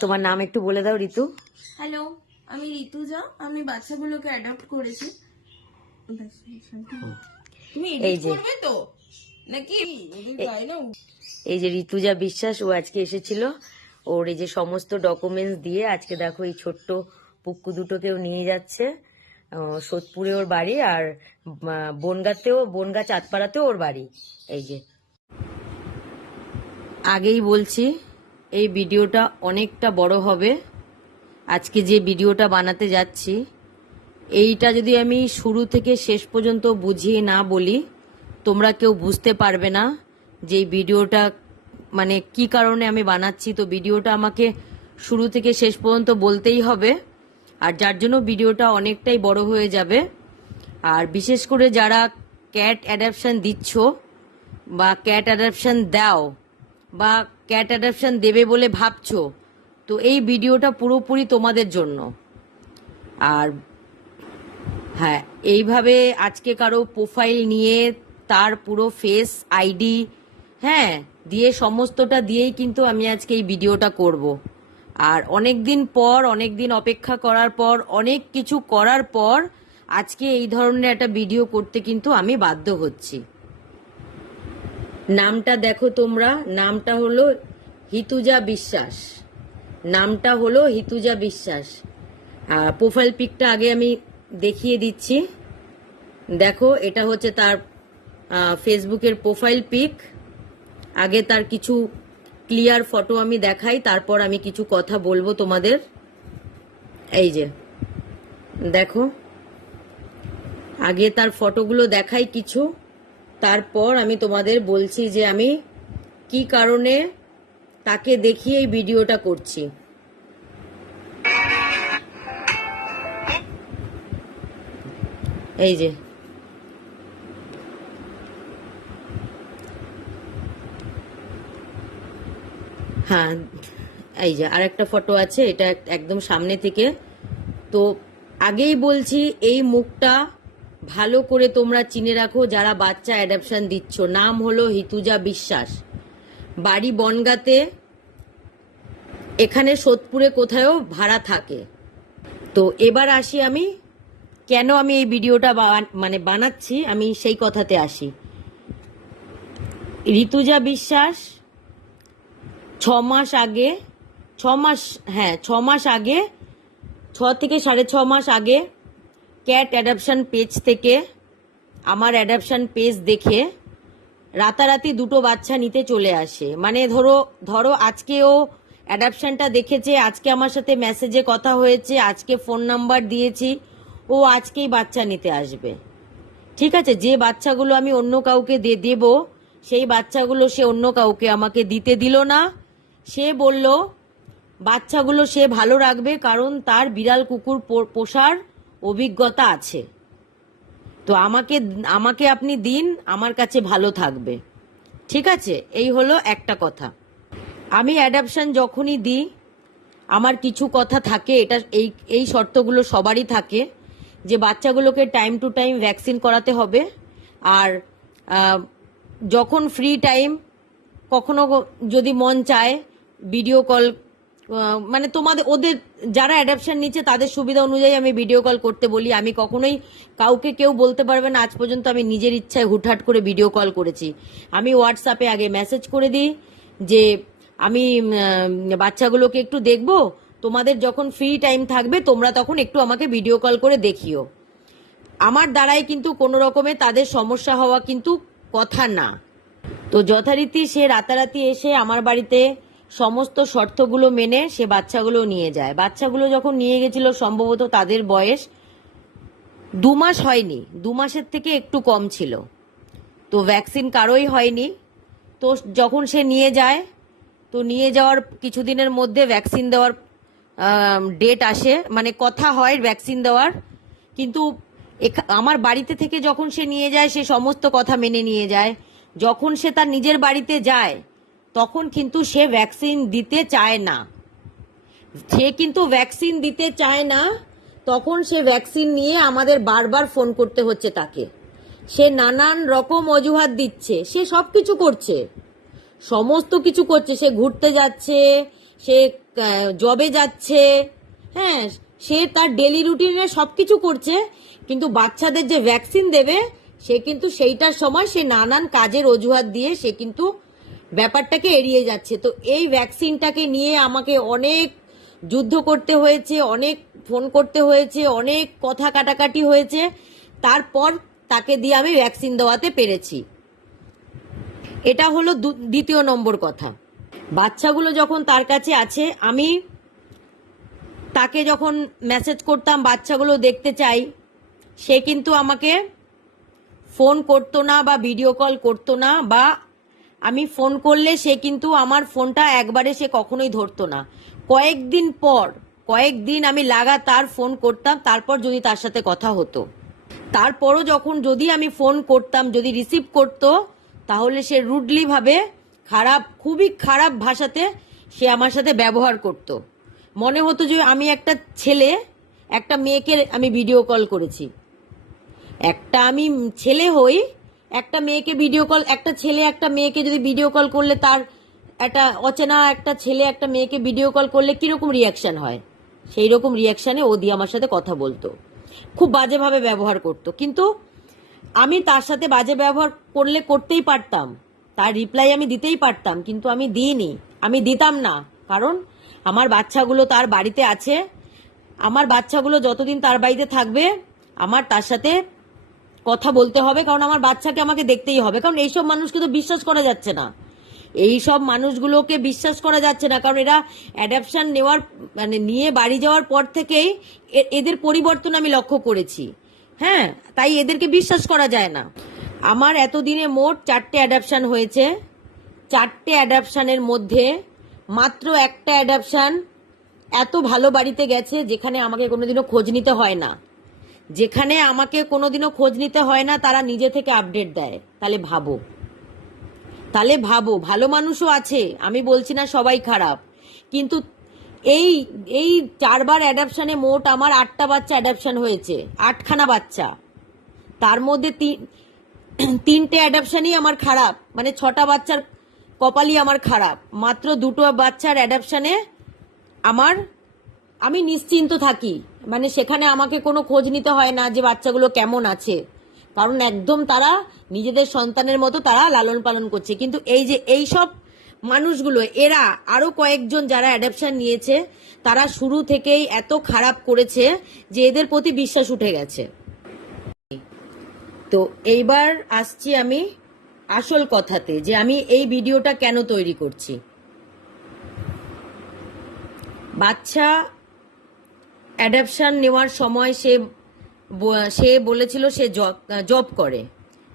তোমার নাম একটু বলে দাও ঋতু। হ্যালো, আমি ঋতুজা। আমি বাচ্চাগুলোকে অ্যাডপ্ট করেছি। তুমি এই এডিট যে করবে তো নাকি? এই যে ঋতুজা বিশ্বাস, ও আজকে এসেছিল। ওর এই যে সমস্ত ডকুমেন্টস দিয়ে আজকে দেখো এই ছোট্ট পুক্কু দুটোকেও নিয়ে যাচ্ছে। সোদপুরে ওর বাড়ি, আর বনগা চাঁদপাড়াতেও ওর বাড়ি। এই যে আগেই বলছি এই ভিডিওটা অনেকটা বড় হবে। আজকে যে ভিডিওটা বানাতে যাচ্ছি, এইটা যদি আমি শুরু থেকে শেষ পর্যন্ত বুঝিয়ে না বলি, তোমরা কেউ বুঝতে পারবে না যে এই ভিডিওটা মানে কি কারণে আমি বানাচ্ছি। তো ভিডিওটা আমাকে শুরু থেকে শেষ পর্যন্ত বলতেই হবে, আর যার জন্য ভিডিওটা অনেকটাই বড় হয়ে যাবে। আর বিশেষ করে যারা ক্যাট অ্যাডাপশন দিচ্ছ বা ক্যাট অ্যাডাপশন দাও বা ক্যাট অ্যাডাপশন দেবে বলে ভাবছো, তো এই ভিডিওটা পুরোপুরি তোমাদের জন্য। আর হ্যাঁ, এইভাবে আজকে কারো প্রোফাইল নিয়ে তার পুরো ফেস আইডি হ্যাঁ দিয়ে সমস্তটা দিয়েই কিন্তু আমি আজকে এই ভিডিওটা করব। আর অনেক দিন পর, অনেক দিন অপেক্ষা করার পর, অনেক কিছু করার পর আজকে এই ধরনের একটা ভিডিও করতে কিন্তু আমি বাধ্য হচ্ছি। নামটা দেখো তোমরা, নামটা হলো হিতুজা বিশ্বাস। নামটা হলো হিতুজা বিশ্বাস। প্রোফাইল পিকটা আগে আমি দেখিয়ে দিচ্ছি। দেখো, এটা হচ্ছে তার ফেসবুকের প্রোফাইল পিক। আগে তার কিছু ক্লিয়ার ফটো আমি দেখাই, তারপর আমি কিছু কথা বলবো তোমাদের। এই যে দেখো, আগে তার ফটোগুলো দেখাই কিছু, তারপর আমি তোমাদের বলছি যে আমি কি কারণে তাকে দেখিয়ে এই ভিডিওটা করছি। এই যে হ্যাঁ, এই যে আরেকটা ফটো আছে, এটা একদম সামনে থেকে। তো আগেই বলছি এই মুখটা ভালো করে তোমরা চিনে রাখো যারা বাচ্চা অ্যাডাপশন দিচ্ছ। নাম হলো হিতুজা বিশ্বাস, বাড়ি বনগাঁতে, এখানে সোদপুরে কোথাও ভাড়া থাকে। তো এবার আসি আমি কেন আমি এই ভিডিওটা বানাচ্ছি, আমি সেই কথাতে আসি। ঋতুজা বিশ্বাস 6 মাস আগে, 6 মাস আগে, 6 থেকে 6.5 মাস আগে ক্যাট অ্যাডাপশন পেজ থেকে, আমার অ্যাডাপশন পেজ দেখে রাতারাতি দুটো বাচ্চা নিতে চলে আসে। মানে ধরো আজকে ও অ্যাডাপশনটা দেখেছে, আজকে আমার সাথে মেসেজে কথা হয়েছে, আজকে ফোন নাম্বার দিয়েছি, ও আজকেই বাচ্চা নিতে আসবে। ঠিক আছে, যে বাচ্চাগুলো আমি অন্য কাউকে দেব, সেই বাচ্চাগুলো সে অন্য কাউকে আমাকে দিতে দিল না। সে বলল বাচ্চাগুলো সে ভালো রাখবে, কারণ তার বিড়াল কুকুর পোষার অভিজ্ঞতা আছে। তো আমাকে আপনি দিন, আমার কাছে ভালো থাকবে। ঠিক আছে, এই হলো একটা কথা। আমি অ্যাডাপশন যখনই দিই, আমার কিছু কথা থাকে, এটা এই শর্তগুলো সবারই থাকে, যে বাচ্চাগুলোকে টাইম টু টাইম ভ্যাকসিন করাতে হবে। আর যখন ফ্রি টাইম, কখনো যদি মন চায় ভিডিও কল, মানে ওদের যারা অ্যাডাপশন নিচ্ছে তাদের সুবিধা অনুযায়ী আমি ভিডিও কল করতে বলি। আমি কখনোই কাউকে কেউ বলতে পারবে না আজ পর্যন্ত আমি নিজের ইচ্ছায় হুটহাট করে ভিডিও কল করেছি। আমি হোয়াটসঅ্যাপে আগে মেসেজ করে দিই যে আমি বাচ্চাগুলোকে একটু দেখবো, তোমাদের যখন ফ্রি টাইম থাকবে তোমরা তখন একটু আমাকে ভিডিও কল করে দেখিও। আমার দ্বারাই কিন্তু কোনো রকমে তাদের সমস্যা হওয়া কিন্তু কথা না। তো যথারীতি সে রাতারাতি এসে আমার বাড়িতে সমস্ত শর্তগুলো মেনে সে বাচ্চাগুলো নিয়ে যায়। বাচ্চাগুলো যখন নিয়ে গেছিল, সম্ভবত তাদের বয়স 2 মাস হয়নি, 2 মাসের থেকে একটু কম ছিল। তো ভ্যাকসিন কারোই হয়নি। তো যখন সে নিয়ে যায়, তো নিয়ে যাওয়ার কিছুদিনের মধ্যে ভ্যাকসিন দেওয়ার ডেট আসে, মানে কথা হয় ভ্যাকসিন দেওয়ার। কিন্তু আমার বাড়িতে থেকে যখন সে নিয়ে যায়, সে সমস্ত কথা মেনে নিয়ে যায়। যখন সে তার নিজের বাড়িতে যায়, তখন কিন্তু সে ভ্যাকসিন দিতে চায় না। তখন সে ভ্যাকসিন নিয়ে আমাদের বারবার ফোন করতে হচ্ছে তাকে। সে নানান রকম অজুহাত দিচ্ছে, সে সব কিছু করছে, সমস্ত কিছু করছে। সে ঘুরতে যাচ্ছে, সে জবে যাচ্ছে, হ্যাঁ, সে তার ডেলি রুটিনে সবকিছু করছে, কিন্তু বাচ্চাদের যে ভ্যাকসিন দেবে সে কিন্তু সেইটার সময় সে নানান কাজের অজুহাত দিয়ে সে কিন্তু ব্যাপারটাকে এড়িয়ে যাচ্ছে। তো এই ভ্যাকসিনটাকে নিয়ে আমাকে অনেক যুদ্ধ করতে হয়েছে, অনেক ফোন করতে হয়েছে, অনেক কথা কাটাকাটি হয়েছে, তারপর তাকে দিয়ে আমি ভ্যাকসিন দেওয়াতে পেরেছি। এটা হলো দ্বিতীয় নম্বর কথা। বাচ্চাগুলো যখন তার কাছে আছে, আমি তাকে যখন মেসেজ করতাম বাচ্চাগুলো দেখতে চাই, সে কিন্তু আমাকে ফোন করতো না বা ভিডিও কল করতো না, বা আমি ফোন করলে সে কিন্তু আমার ফোনটা একবারে সে কখনোই ধরতো না। কয়েকদিন আমি লাগাতার ফোন করতাম, তারপর যদি তার সাথে কথা হতো। তারপরও যখন যদি আমি ফোন করতাম, যদি রিসিভ করতো, তাহলে সে রুডলি ভাবে খুবই খারাপ ভাষাতে সে আমার সাথে ব্যবহার করত। মনে হতো যে আমি একটা মেয়েকে আমি ভিডিও কল করেছি। আমি ছেলে হই, একটা ছেলে একটা মেয়েকে যদি ভিডিও কল করলে, তার একটা অচেনা একটা ছেলে একটা মেয়েকে ভিডিও কল করলে কিরকম রিয়াকশন হয়, সেই রকম রিয়াকশনে ও দিয়ে আমার সাথে কথা বলতো, খুব বাজেভাবে ব্যবহার করতো। কিন্তু আমি তার সাথে বাজে ব্যবহার করতেই পারতাম, তার রিপ্লাই আমি দিতেই পারতাম, কিন্তু আমি দিতাম না। কারণ আমার বাচ্চাগুলো তার বাড়িতে আছে, আমার বাচ্চাগুলো যতদিন তার বাড়িতে থাকবে আমার তার সাথে কথা বলতে হবে, কারণ আমার বাচ্চাকে আমাকে দেখতেই হবে। কারণ এইসব মানুষকে তো বিশ্বাস করা যাচ্ছে না, কারণ এরা অ্যাডাপশন নিয়ে বাড়ি যাওয়ার পর থেকেই এদের পরিবর্তন আমি লক্ষ্য করেছি। হ্যাঁ, তাই এদেরকে বিশ্বাস করা যায় না। আমার এতদিনে মোট 4টে অ্যাডাপশন হয়েছে। 4টে অ্যাডাপশনের মধ্যে মাত্র একটা অ্যাডাপশন এত ভালো বাড়িতে গেছে যেখানে আমাকে কোনোদিনও খোঁজ নিতে হয় না, তারা নিজে থেকে আপডেট দেয়। তাহলে ভাবো ভালো মানুষও আছে, আমি বলছি না সবাই খারাপ, কিন্তু এই 4বার অ্যাডাপশনে মোট আমার 8টা বাচ্চা অ্যাডাপশন হয়েছে, 8খানা বাচ্চা। তার মধ্যে 3টে অ্যাডাপশনই আমার খারাপ, মানে 6টা বাচ্চার কপালই আমার খারাপ। মাত্র 2টো বাচ্চার অ্যাডাপশনে আমি নিশ্চিন্ত থাকি, মানে সেখানে আমাকে কোনো খোঁজ নিতে হয় না যে বাচ্চাগুলো কেমন আছে, কারণ একদম তারা নিজেদের সন্তানের মতো তারা লালন পালন করছে। কিন্তু এই সব মানুষগুলো, এরা আরো কয়েকজন যারা অ্যাডাপশন নিয়েছে, তারা শুরু থেকেই এত খারাপ করেছে যে এদের প্রতি বিশ্বাস উঠে গেছে। তো এইবার আসছি আমি আসল কথাতে, যে আমি এই ভিডিওটা কেন তৈরি করছি। বাচ্চা অ্যাডাপশন নেওয়ার সময় সে বলেছিল সে জব করে।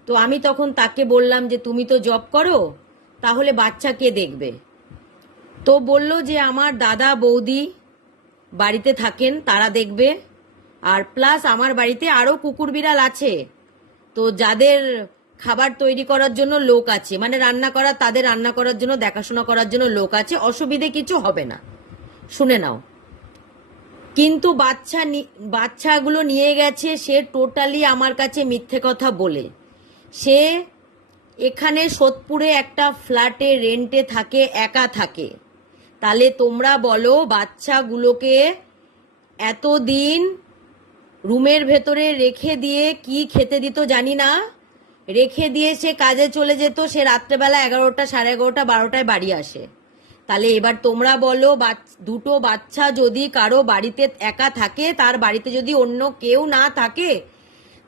তো আমি তখন তাকে বললাম যে তুমি তো জব করো, তাহলে বাচ্চা কে দেখবে? তো বলল যে আমার দাদা বৌদি বাড়িতে থাকেন, তারা দেখবে, আর প্লাস আমার বাড়িতে আরো কুকুর বিড়াল আছে, তো যাদের খাবার তৈরি করার জন্য লোক আছে, মানে তাদের রান্না করার জন্য, দেখাশোনা করার জন্য লোক আছে, অসুবিধে কিছু হবে না। শুনে নাও। কিন্তু বাচ্চাগুলো নিয়ে গেছে সে টোটালি আমার কাছে মিথ্যে কথা বলে। সে এখানে সোদপুরে একটা ফ্ল্যাটে রেন্টে থাকে, একা থাকে। তাহলে তোমরা বলো, বাচ্চাগুলোকে এতদিন রুমের ভেতরে রেখে দিয়ে কি খেতে দিত জানি না, রেখে দিয়ে সে কাজে চলে যেত, সে রাত্রেবেলা 11টা, 11:30, 12টায় বাড়ি আসে। তাহলে এবার তোমরা বলো, 2টো বাচ্চা যদি কারো বাড়িতে একা থাকে, তার বাড়িতে যদি অন্য কেউ না থাকে,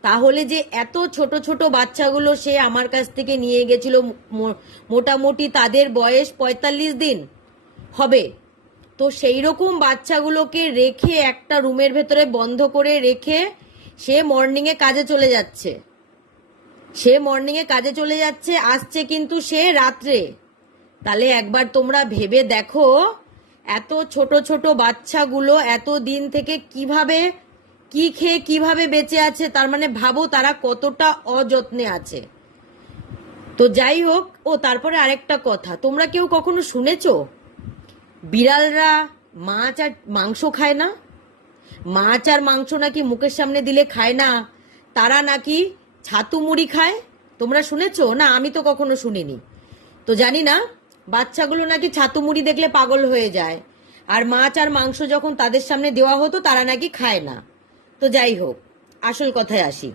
তাহলে যে এত ছোট ছোট বাচ্চাগুলো সে আমার কাছ থেকে নিয়ে গেছিল, মোটামুটি তাদের বয়স 45 দিন হবে, তো সেই রকম বাচ্চাগুলোকে রেখে একটা রুমের ভেতরে বন্ধ করে রেখে সে মর্নিংয়ে কাজে চলে যাচ্ছে, আসছে কিন্তু সে রাত্রে। তাহলে একবার তোমরা ভেবে দেখো, এত ছোট ছোট বাচ্চাগুলো এত দিন থেকে কি খেয়ে কিভাবে বেঁচে আছে, তার মানে ভাবো তারা কতটা অযত্নে আছে। তো যাই হোক, তারপরে আরেকটা কথা, তোমরা কেউ কখনো শুনেছো বিড়ালরা মাছ আর মাংস খায় না? মাছ আর মাংস নাকি মুখের সামনে দিলে খায় না, তারা নাকি ছাতু মুড়ি খায়। তোমরা শুনেছো? না, আমি তো কখনো শুনিনি। তো জানি না, বাচ্চাগুলো নাকি ছাতু মুড়ি দেখলে পাগল হয়ে যায়, আর মাছ আর মাংস যখন তাদের সামনে দেওয়া হতো তারা নাকি খায় না। তো যাই হোক, আসল কথায় আসি।